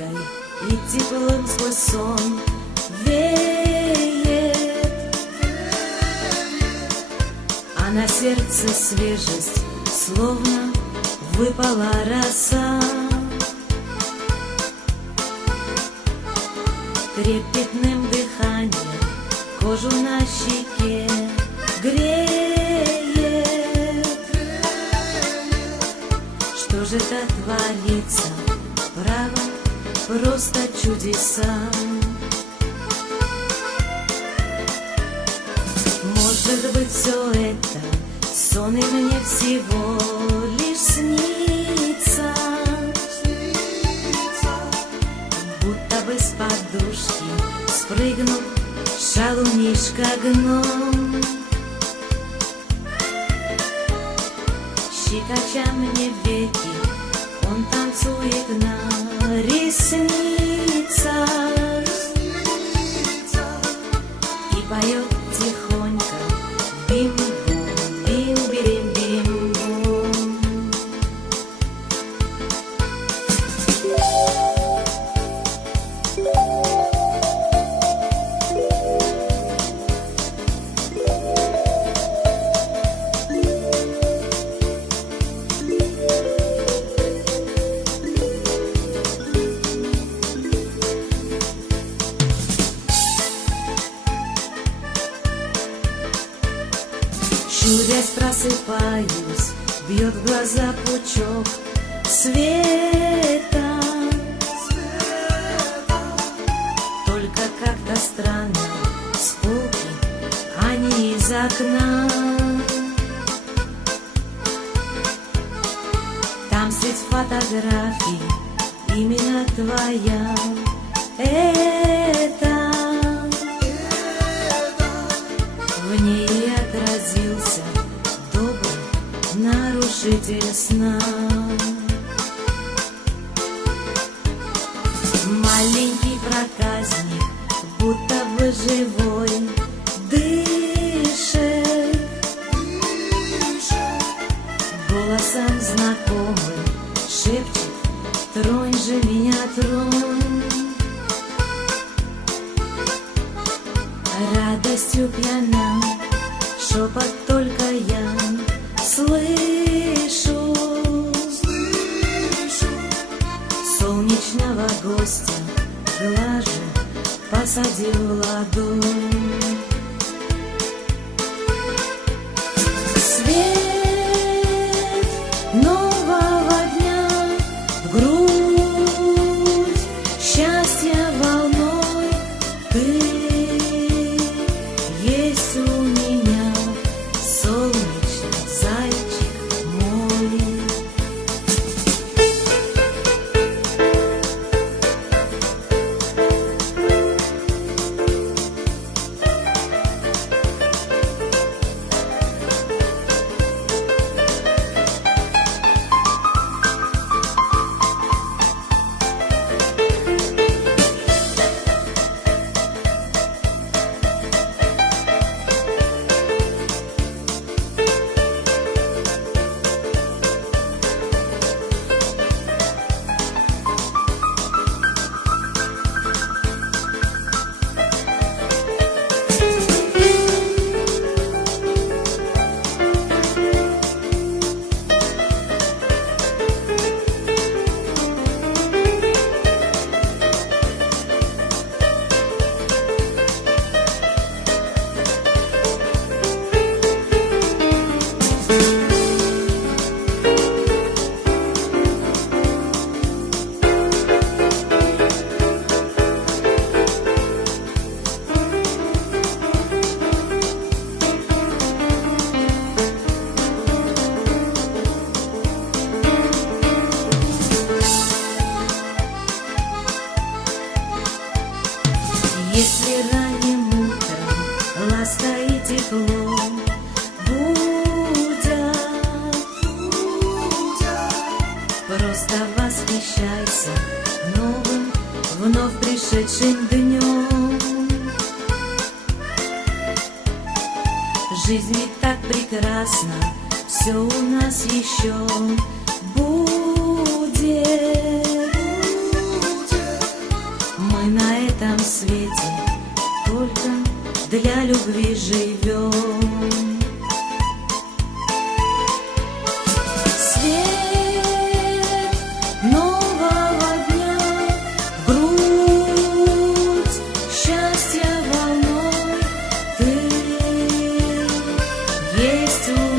лаской и теплым сквозь сон веет, а на сердце свежесть, словно выпала роса. Трепетным дыханием кожу на щеке греет. Что же это творится? Право, просто чудеса. Может быть, все это сон, и мне всего лишь снится, будто бы с подушки спрыгнул шалунишка-гном, щекоча мне веки, он танцует на ресницах и поет тихонько бим-бум, бим-бирим-бим-бум. Чудясь просыпаюсь, бьет в глаза пучок света. Только как-то странно, с полки, а не из окна. Там средь фотографий именно твоя. Это в ней отразился добрый нарушитель сна. Маленький проказник, будто бы живой, дышит голосом знакомым, шепчет: тронь же меня, тронь. Радостью пьяна, шепот только я слышу. Солнечного гостя глаже посадил в ладонь. Свет нового дня в грудь, счастья волной, ты есть у меня, солнечный зайчик мой. Если ранним утром ласка и тепло будят, просто восхищайся новым, вновь пришедшим днем. Жизнь ведь так прекрасна, все у нас еще будет. этом свете только для любви живем. Свет нового дня в грудь счастья волной ты есть.